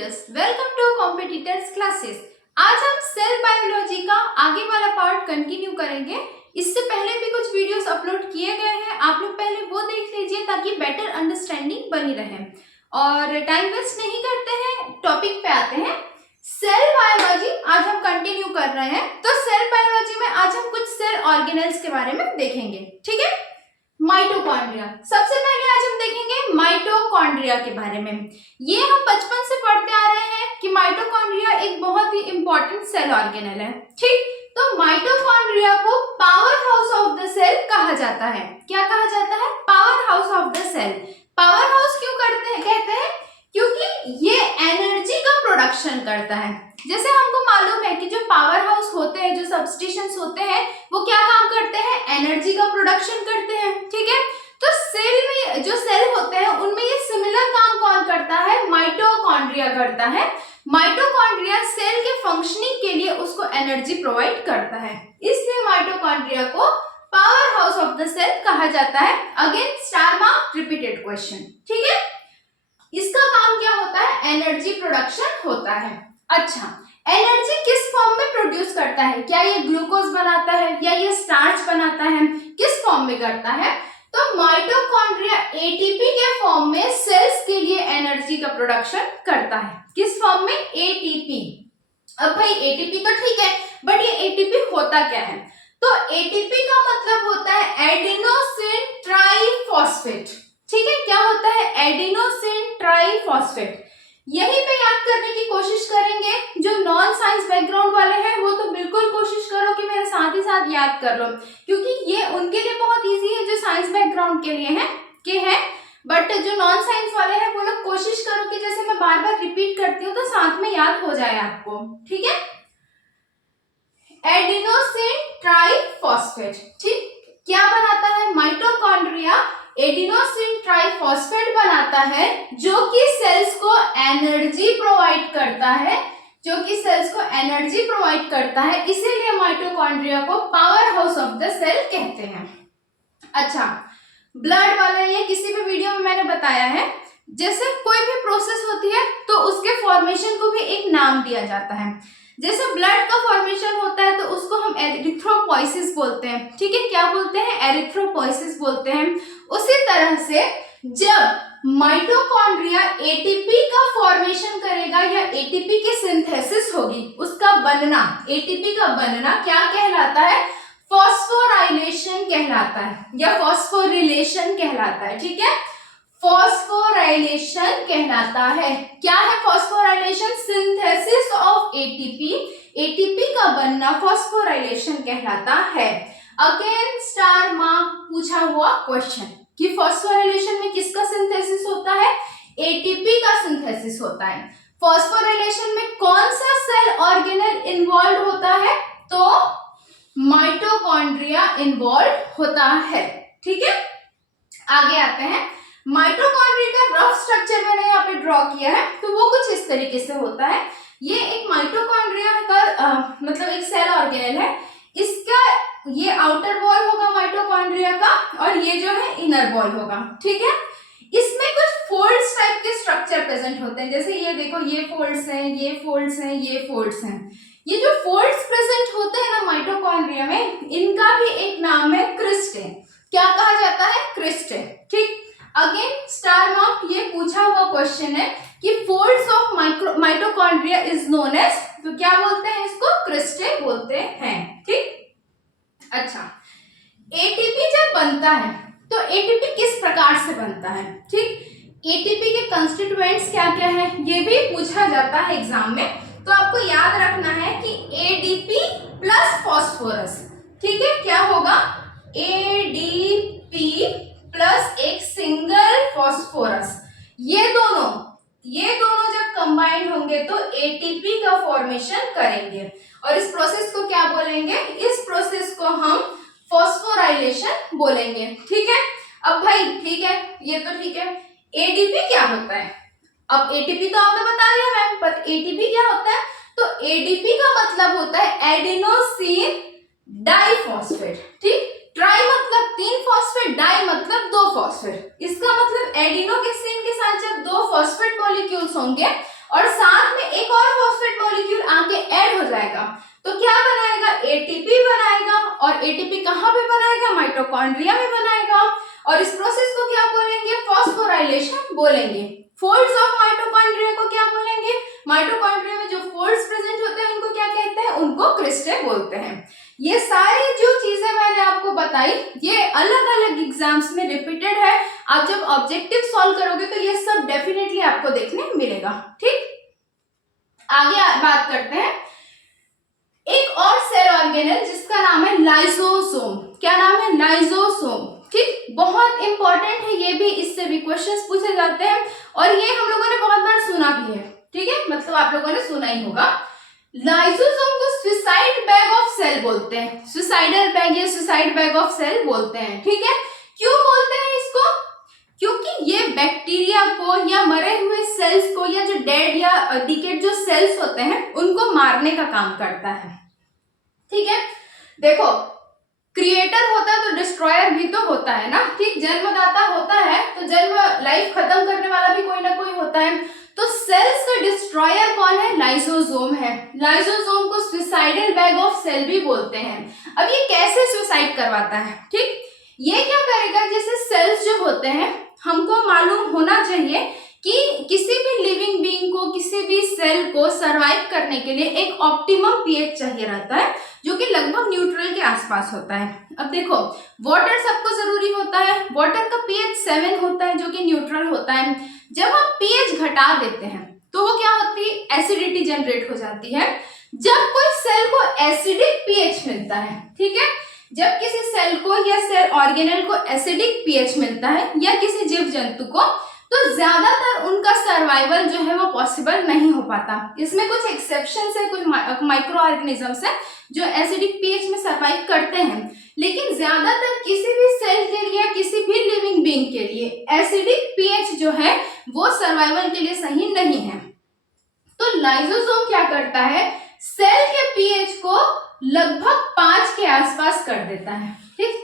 Competitors, welcome to competitors classes. आज हम cell biology का आगे वाला पार्ट कंटिन्यू करेंगे। इससे पहले भी कुछ वीडियोस अपलोड किए गए हैं, आप लोग पहले वो देख लीजिए ताकि बेटर अंडरस्टैंडिंग बनी रहे। और टाइम वेस्ट नहीं करते हैं, टॉपिक पे आते हैं। सेल बायोलॉजी आज हम कंटिन्यू कर रहे हैं। तो सेल बायोलॉजी में आज हम कुछ सेल ऑर्गेनेल्स के बारे में देखेंगे, ठीक है। माइटोकॉन्ड्रिया, सबसे पहले आज हम देखेंगे माइटोकॉन्ड्रिया के बारे में। ये हम बचपन से पढ़ते आ रहे हैं कि माइटोकॉन्ड्रिया एक बहुत ही इंपॉर्टेंट सेल ऑर्गेनेल है, ठीक। तो माइटोकॉन्ड्रिया को power house of the cell कहा जाता है। क्या कहा जाता है? Power house of the cell. Power house क्यों कहते हैं? क्योंकि ये एनर्जी का प्रोडक्शन करता है। जैसे हमको मालूम है कि जो पावर हाउस होते हैं, जो सबस्टेशंस होते हैं, वो क्या काम करते हैं? एनर्जी का प्रोडक्शन करते हैं, ठीक है। तो सेल में जो सेल होते हैं उनमें ये सिमिलर काम कौन करता है? माइटोकॉन्ड्रिया करता है। माइटोकॉन्ड्रिया सेल के फंक्शनिंग के लिए उसको एनर्जी प्रोवाइड करता है, इसलिए माइटोकॉन्ड्रिया को power house of the cell कहा जाता है। Again star mark repeated question, ठीक है। इसका काम क्या होता है? एनर्जी प्रोडक्शन होता है। अच्छा, एनर्जी किस फॉर्म में प्रोड्यूस करता है? क्या ये ग्लूकोज बनाता है या ये स्टार्च बनाता है? किस फॉर्म में करता है? तो माइटोकॉन्ड्रिया एटीपी के फॉर्म में सेल्स के लिए एनर्जी का प्रोडक्शन करता है। किस फॉर्म में? एटीपी। अब भाई एटीपी तो ठीक है, बट ये एटीपी होता क्या है? तो एटीपी का मतलब होता है एडिनोसिन ट्राइफॉस्फेट, ठीक है। क्या होता है? Adenosine triphosphate. यहीं पे याद करने की कोशिश करेंगे। जो नॉन साइंस बैकग्राउंड वाले हैं वो तो बिल्कुल कोशिश करो कि मेरे साथ ही साथ याद कर लो, क्योंकि ये उनके लिए बहुत इजी है जो साइंस बैकग्राउंड के लिए है बट जो नॉन साइंस वाले हैं वो लोग कोशिश करो कि जैसे मैं बार बार रिपीट करती हूँ तो साथ में याद हो जाए आपको, ठीक है। एडिनोसिन ट्राइफॉस्फेट, ठीक। क्या बनाता है? माइटोकॉन्ड्रिया एडिनोसिन ट्राइफॉस्फेट बनाता है जो कि सेल्स को एनर्जी प्रोवाइड करता है, इसीलिए माइटोकॉन्ड्रिया को power house of the cell कहते हैं। अच्छा, ब्लड वाले ये किसी भी वीडियो में मैंने बताया है, जैसे कोई भी प्रोसेस होती है तो उसके फॉर्मेशन को भी एक नाम दिया जाता है। जैसे ब्लड का फॉर्मेशन होता है तो उसको हम एरिथ्रोपोइसिस बोलते हैं, ठीक है। क्या बोलते हैं? एरिथ्रोपोइसिस बोलते हैं। उसी तरह से जब माइटोकॉन्ड्रिया एटीपी का फॉर्मेशन करेगा या एटीपी की सिंथेसिस होगी, उसका बनना, एटीपी का बनना क्या कहलाता है? फॉस्फोराइलेशन कहलाता है या फॉस्फोरिलेशन कहलाता है, ठीक है। फॉस्फोराइलेशन कहलाता है। क्या है phosphorylation? Synthesis of ATP, ATP का बनना फॉस्फोराइलेशन कहलाता है। अगेन स्टार मार्क पूछा हुआ क्वेश्चन कि फॉस्फोराइलेशन में किसका सिंथेसिस होता है? एटीपी का सिंथेसिस होता है। फॉस्फोराइलेशन में कौन सा सेल ऑर्गेनेल इन्वॉल्व होता है? तो माइटोकॉन्ड्रिया इन्वॉल्व होता है, ठीक है। आगे आते हैं। माइटोकॉन्ड्रिया का रफ स्ट्रक्चर मैंने यहाँ पे ड्रॉ किया है, तो वो कुछ इस तरीके से होता है। ये एक माइटोकॉन्ड्रिया का मतलब एक सेल ऑर्गेनेल है। इसका ये आउटर वॉल होगा माइटोकॉन्ड्रिया का और ये जो है इनर वॉल होगा, ठीक है। इसमें कुछ फोल्ड्स टाइप के स्ट्रक्चर प्रेजेंट होते हैं। जैसे ये देखो, ये फोल्ड्स हैं, ये फोल्ड्स हैं, ये फोल्ड्स हैं। ये जो फोल्ड्स प्रेजेंट होते हैं ना माइटोकॉन्ड्रिया में, इनका भी एक नाम है क्रिस्ट है। क्या कहा जाता है? क्रिस्ट है, ठीक। अगेन स्टार मार्क, ये पूछा हुआ क्वेश्चन है कि folds of mitochondria is known as, तो क्या बोलते हैं इसको? क्रिस्टे बोलते हैं, ठीक। अच्छा, एटीपी जब बनता है तो एटीपी किस प्रकार से बनता है, ठीक। एटीपी के कंस्टिट्यूएंट्स क्या क्या है ये भी पूछा जाता है एग्जाम में, तो आपको याद रखना है कि एडीपी प्लस फॉस्फोरस, ठीक है। क्या होगा? एडीपी प्लस एक सिंगल फॉस्फोरस, ये दोनों जब कंबाइंड होंगे तो एटीपी का फॉर्मेशन करेंगे और इस प्रोसेस को क्या बोलेंगे? इस प्रोसेस को हम फॉस्फोराइलेशन बोलेंगे, ठीक है। अब भाई ठीक है, ये तो ठीक है। एडीपी क्या होता है? अब एटीपी तो आपने बता दिया मैम, पर एटीपी क्या होता है? तो एडीपी का मतलब होता है एडिनोसिन डाइफॉस्फेट, ठीक। ट्राई मतलब 3 फॉस्फेट, डाई मतलब 2 फॉस्फेट। इसका मतलब एडिनो के सिन के साथ जब 2 फॉस्फेट मॉलिक्यूल्स होंगे और साथ कहाँ पे बनाएगा, माइटोकॉन्ड्रिया में बनाएगा। और इस प्रोसेस को क्या बोलेंगे, फॉस्फोराइलेशन बोलेंगे। फोल्ड्स ऑफ माइटोकॉन्ड्रिया को क्या बोलेंगे, माइटोकॉन्ड्रिया में जो फोल्ड्स प्रेजेंट होते हैं उनको क्या कहते हैं, उनको क्रिस्टे बोलते हैं। ये सारी जो चीजें मैंने आपको बताई ये अलग अलग एग्जाम्स में रिपीटेड है। आप जब ऑब्जेक्टिव सॉल्व करोगे तो ये सब डेफिनेटली आपको देखने मिलेगा। ठीक, आगे बात करते हैं एक और सेल ऑर्गेनेल जिसका नाम है लाइसोसोम। क्या नाम है, लाइसोसोम। ठीक, बहुत इंपॉर्टेंट है ये भी, इससे भी क्वेश्चंस पूछे जाते हैं और ये हम लोगों ने बहुत बार सुना भी है। ठीक है, मतलब आप लोगों ने सुना ही होगा। लाइसोसोम को सुसाइड बैग ऑफ सेल बोलते हैं, सुसाइडल बैग या सुसाइड बैग ऑफ सेल बोलते हैं। ठीक है, क्यों बोलते हैं इसको, क्योंकि ये बैक्टीरिया को या मरे हुए सेल्स को या जो डेड या डिकेड जो सेल्स होते हैं उनको मारने का काम करता है। ठीक है, देखो क्रिएटर होता है तो डिस्ट्रॉयर भी तो होता है ना। ठीक, जन्मदाता होता है तो जन्म लाइफ खत्म करने वाला भी कोई ना कोई होता है। तो सेल्स का डिस्ट्रॉयर कौन है, लाइसोसोम है। लाइसोसोम को सुसाइडल बैग ऑफ सेल भी बोलते हैं। अब ये कैसे सुसाइड करवाता है, ठीक, ये क्या करेगा, जैसे सेल्स जो होते हैं हमको मालूम होना चाहिए कि किसी भी लिविंग बीइंग को, किसी भी सेल को सरवाइव करने के लिए एक ऑप्टिमम पीएच चाहिए रहता है जो कि लगभग न्यूट्रल के आसपास होता है। अब देखो वाटर सबको जरूरी होता है, वाटर का पीएच 7 होता है जो कि न्यूट्रल होता है। जब हम पीएच घटा देते हैं तो वो क्या होती है, एसिडिटी जनरेट हो जाती है। जब कोई सेल को एसिडिक पीएच मिलता है, ठीक है, जब किसी सेल को या सेल ऑर्गेनेल को एसिडिक पीएच मिलता है या किसी जीव जंतु को, तो ज्यादातर उनका सर्वाइवल जो है वो पॉसिबल नहीं हो पाता। इसमें कुछ एक्सेप्शन है, कुछ माइक्रो ऑर्गेनिजम्स है जो एसिडिक पीएच में सर्वाइव करते हैं, लेकिन ज्यादातर किसी भी सेल के लिए, किसी भी लिविंग बीइंग के लिए एसिडिक पीएच जो है वो सर्वाइवल के लिए सही नहीं है। तो लाइसोसोम क्या करता है, सेल के पीएच को लगभग 5 के आसपास कर देता है। ठीक,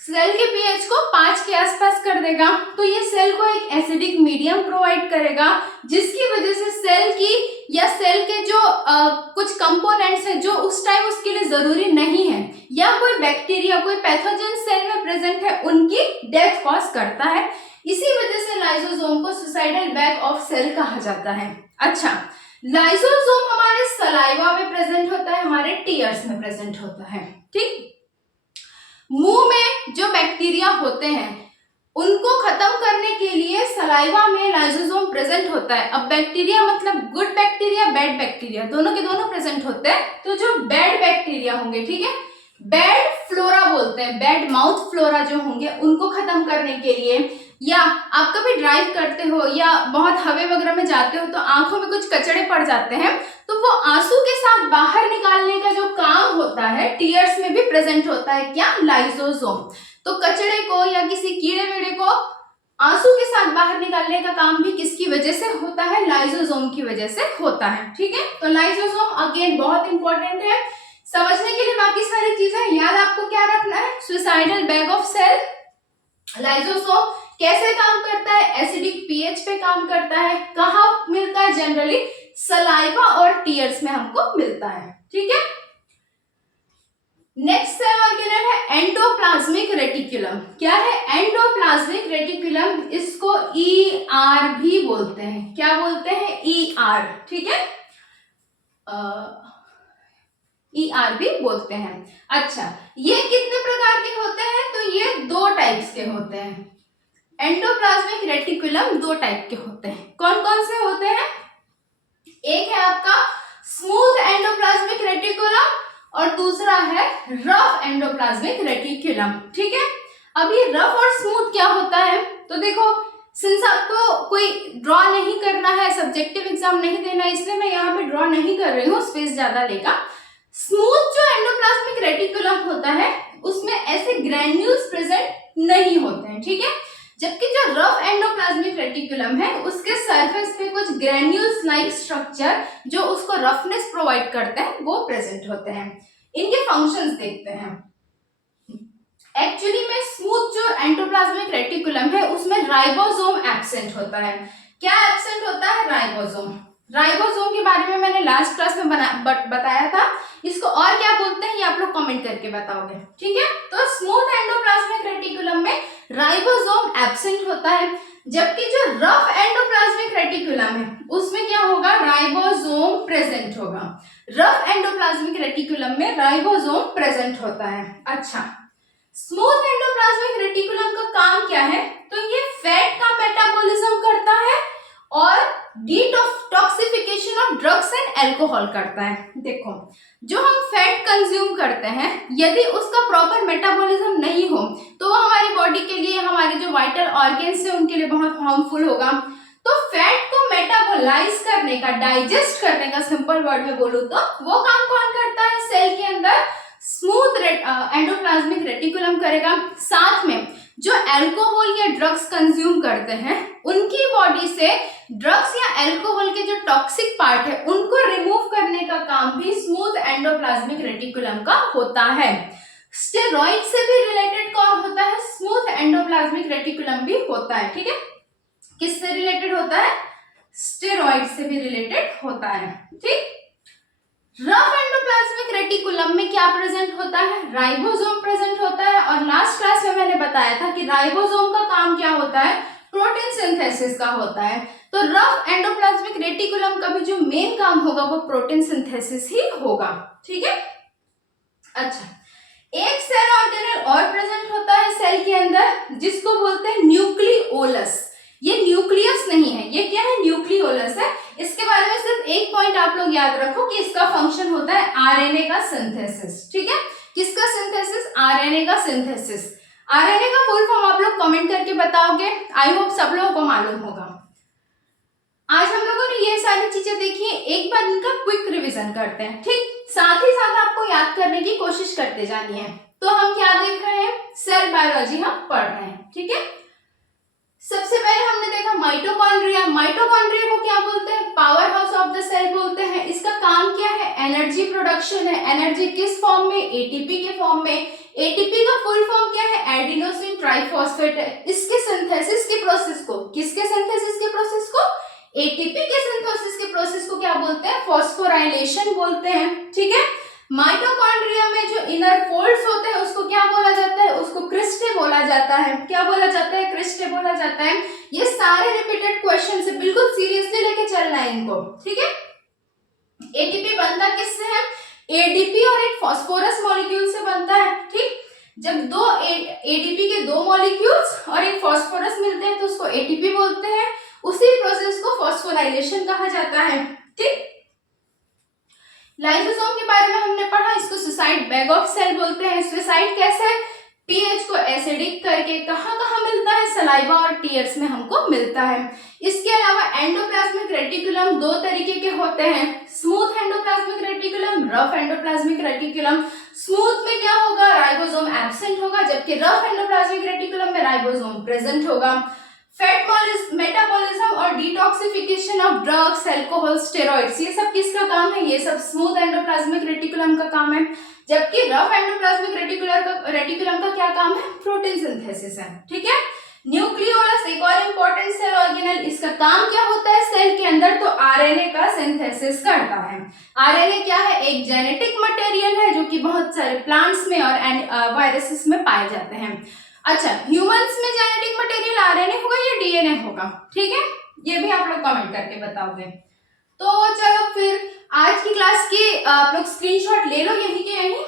सेल के पीएच को 5 के आसपास कर देगा तो ये सेल को एक एसिडिक मीडियम प्रोवाइड करेगा, जिसकी वजह से सेल की या सेल के जो कुछ कंपोनेंट्स है जो उस टाइम उसके लिए जरूरी नहीं है या कोई बैक्टीरिया, कोई पैथोजन सेल में प्रेजेंट है, उनकी डेथ कॉज करता है। इसी वजह से लाइसोसोम को सुसाइडल बैग ऑफ सेल कहा जाता है। अच्छा, लाइसोसोम हमारे सलाइवा में प्रेजेंट होता है, हमारे टीयर्स में प्रेजेंट होता है। ठीक, मुंह में जो बैक्टीरिया होते हैं उनको खत्म करने के लिए सलाइवा में लाइसोसोम प्रेजेंट होता है। अब बैक्टीरिया मतलब गुड बैक्टीरिया, बैड बैक्टीरिया, दोनों के दोनों प्रेजेंट होते हैं। तो जो बैड बैक्टीरिया होंगे, ठीक है, बैड फ्लोरा बोलते हैं, बैड माउथ फ्लोरा जो होंगे उनको खत्म करने के लिए, या आप कभी ड्राइव करते हो या बहुत हवा वगैरह में जाते हो तो आंखों में कुछ कचड़े पड़ जाते हैं, तो वो आंसू के साथ बाहर निकालने का जो काम होता है टीयर्स में भी प्रेजेंट होता है, क्या, लाइसोसोम। तो कचड़े को या किसी कीड़े वीड़े को आंसू के साथ बाहर निकालने का काम भी किसकी वजह से होता है, लाइसोसोम की वजह से होता है। ठीक है, तो लाइसोसोम अगेन बहुत इंपॉर्टेंट है समझने के लिए। बाकी सारी चीजें याद आपको क्या रखना है, suicidal bag of cell, lysosome कैसे काम करता है, एसिडिक पीएच पे काम करता है, कहाँ मिलता है, जनरली सलाइवा और टीयर्स में हमको मिलता है। ठीक है, नेक्स्ट सेल ऑर्गेनल है एंडोप्लाज्मिक रेटिकुलम। क्या है, एंडोप्लाज्मिक रेटिकुलम, इसको ईआर भी बोलते हैं। क्या बोलते हैं, ईआर। ठीक है, ईआर भी बोलते हैं। अच्छा, ये कितने प्रकार के होते हैं, तो ये 2 टाइप्स के होते हैं। एंडोप्लाज्मिक रेटिकुलम 2 टाइप के होते हैं। कौन कौन से होते हैं, एक है आपका स्मूथ एंडोप्लाज्मिक रेटिकुलम और दूसरा है रफ एंडोप्लाज्मिक रेटिकुलम। ठीक है, अब ये रफ और स्मूथ क्या होता है, तो देखो सिंस आपको कोई ड्रॉ नहीं करना है, सब्जेक्टिव एग्जाम नहीं देना, इसलिए मैं यहाँ पे ड्रॉ नहीं कर रही हूँ, स्पेस ज्यादा लेगा। स्मूथ जो एंडोप्लाज्मिक रेटिकुलम होता है उसमें ऐसे ग्रैन्यूल्स प्रेजेंट नहीं होते हैं। ठीक है, जबकि जो रफ एंडोप्लाज्मिक रेटिकुलम है उसके सरफेस पे कुछ ग्रैन्यूल्स लाइक स्ट्रक्चर जो उसको रफनेस प्रोवाइड करते हैं वो प्रेजेंट होते हैं। इनके फंक्शंस देखते हैं। एक्चुअली में स्मूथ जो एंडोप्लाज्मिक रेटिकुलम है उसमें राइबोसोम एब्सेंट होता है। क्या एब्सेंट होता है, राइबोसोम। राइबोसोम के बारे में मैंने लास्ट क्लास में बताया था। इसको और क्या बोलते हैं ये आप लोग कमेंट करके बताओगे, ठीक है। तो स्मूथ एंडोप्लाज्मिक रेटिकुलम में राइबोसोम एब्सेंट होता है, जबकि जो रफ एंडोप्लाज्मिक रेटिकुलम है उसमें क्या होगा, राइबोसोम प्रेजेंट होगा। रफ एंडोप्लाज्मिक रेटिकुलम में राइबोसोम प्रेजेंट होता है। अच्छा, स्मूथ एंडोप्लाज्मिक रेटिकुलम का काम क्या है, तो ये फैट का मेटाबॉलिज्म करता है और detoxification of drugs and alcohol करता है। देखो, जो हम फैट कंज्यूम करते हैं यदि उसका प्रॉपर मेटाबॉलिज्म नहीं हो तो वो हमारी बॉडी के लिए, हमारे जो वाइटल ऑर्गन्स है उनके लिए बहुत हार्मफुल होगा। तो फैट को मेटाबोलाइज करने का, डाइजेस्ट करने का, सिंपल वर्ड में बोलूं तो वो काम कौन करता है, सेल के अंदर स्मूथ एंडोप्लाज्मिक रेटिकुलम करेगा। साथ में जो अल्कोहल या ड्रग्स कंज्यूम करते हैं उनकी बॉडी से ड्रग्स या अल्कोहल के जो टॉक्सिक पार्ट है उनको रिमूव करने का काम भी स्मूथ एंडोप्लाज्मिक रेटिकुलम का होता है। स्टेरॉइड से भी रिलेटेड कौन होता है, स्मूथ एंडोप्लाज्मिक रेटिकुलम भी होता है, ठीक है। किससे रिलेटेड होता है, स्टेरॉइड से भी रिलेटेड होता है, ठीक। रफ एंडोप्लाज्मिक रेटिकुलम में क्या प्रेजेंट होता है, राइबोसोम प्रेजेंट होता है। और लास्ट क्लास में मैंने बताया था कि राइबोसोम का काम क्या होता है, प्रोटीन सिंथेसिस का होता है। तो रफ एंडोप्लाज्मिक रेटिकुलम का भी जो मेन काम होगा वो प्रोटीन सिंथेसिस ही होगा, ठीक है। अच्छा, एक सेल ऑर्गेनेल और प्रेजेंट होता है सेल के अंदर जिसको बोलते हैं न्यूक्लियोलस। ये न्यूक्लियस नहीं है, ये क्या है, न्यूक्लियोलस है। इसके बारे में सिर्फ एक पॉइंट आप लोग याद रखो कि इसका फंक्शन होता है आरएनए का सिंथेसिस, ठीक है। किसका सिंथेसिस, आरएनए का सिंथेसिस। आरएनए का फुल फॉर्म आप लोग कमेंट करके बताओगे, आई होप सब लोगों को मालूम होगा। आज हम लोगों ने ये सारी चीजें देखी है, एक बार इनका क्विक रिवीजन करते हैं, ठीक। साथ ही साथ आपको याद करने की कोशिश करते जानी है। तो हम क्या देख रहे हैं, सेल बायोलॉजी हम पढ़ रहे हैं, ठीक है। सबसे पहले हमने देखा माइटोकॉन्ड्रिया। माइटोकॉन्ड्रिया को क्या बोलते हैं, power house of the cell बोलते हैं। इसका काम क्या है, एनर्जी प्रोडक्शन है। एनर्जी किस फॉर्म में, एटीपी के फॉर्म में। एटीपी का फुल फॉर्म क्या है, एडिनोसिन ट्राइफॉस्फेट है। इसके सिंथेसिस के प्रोसेस को, किसके सिंथेसिस के प्रोसेस को, एटीपी के सिंथेसिस के प्रोसेस को क्या बोलते हैं, फॉस्फोराइलेशन बोलते हैं, ठीक है। माइटोकॉन्ड्रिया में जो इनर फोल्ड्स होते हैं उसको क्या बोला जाता है, उसको क्रिस्टे बोला जाता है। क्या बोला जाता है, क्रिस्टे बोला जाता है। ये सारे रिपीटेड क्वेश्चन से बिल्कुल सीरियसली लेके चलना है इनको, ठीक है। एटीपी बनता किससे है, एडीपी और एक फास्फोरस मॉलिक्यूल से बनता है, ठीक। जब दो एडीपी के दो मॉलिक्यूल्स और एक फास्फोरस मिलते हैं तो उसको एटीपी बोलते हैं। उसी प्रोसेस को फॉस्फोराइलेशन कहा जाता है, ठीक। लाइसोसोम के बारे में हमने पढ़ा, इसको सुसाइड बैग ऑफ सेल बोलते हैं। सुसाइड कैसे, पीएच को एसिडिक करके। कहाँ कहाँ मिलता है, सलाइवा और टीयर्स में हमको मिलता है। इसके अलावा एंडोप्लाज्मिक रेटिकुलम दो तरीके के होते हैं, smooth endoplasmic reticulum, rough endoplasmic reticulum. Smooth में क्या होगा, राइबोसोम एब्सेंट होगा, जबकि रफ एंडोप्लाज्मिक रेटिकुलम में राइबोसोम प्रेजेंट होगा। फैट मेटाबॉलिज्म और detoxification of drugs, alcohol, steroids, ये सब किसका काम है, ये सब स्मूथ एंडोप्लाज्मिक रेटिकुलम का काम है। जबकि रफ एंडोप्लाज्मिक रेटिकुलम का क्या काम है, प्रोटीन सिंथेसिस है, ठीक है। न्यूक्लियोलस एक और इंपॉर्टेंट सेल ऑर्गेनेल, इसका काम क्या होता है सेल के अंदर, तो आरएनए का सिंथेसिस करता है। आरएनए क्या है, एक जेनेटिक मटेरियल है जो कि बहुत सारे प्लांट्स में और वायरसेस में पाए जाते हैं। अच्छा, ह्यूमंस में जेनेटिक मटेरियल आरएनए होगा या डीएनए होगा, ठीक है। ये भी आप लोग कमेंट करके बताओगे। तो चलो फिर आज की क्लास के आप लोग स्क्रीनशॉट ले लो यहीं के यहीं।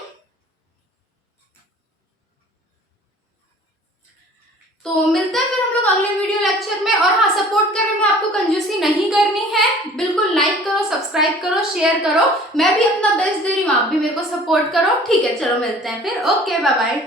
तो मिलते हैं फिर हम लोग अगले वीडियो लेक्चर में। और हाँ, सपोर्ट करने में आपको कंजूसी नहीं करनी है, बिल्कुल लाइक करो, सब्सक्राइब करो, शेयर करो। मैं भी अपना बेस्ट दे रही हूँ, आप भी मेरे को सपोर्ट करो, ठीक है। चलो मिलते हैं फिर, ओके, बाय बाय।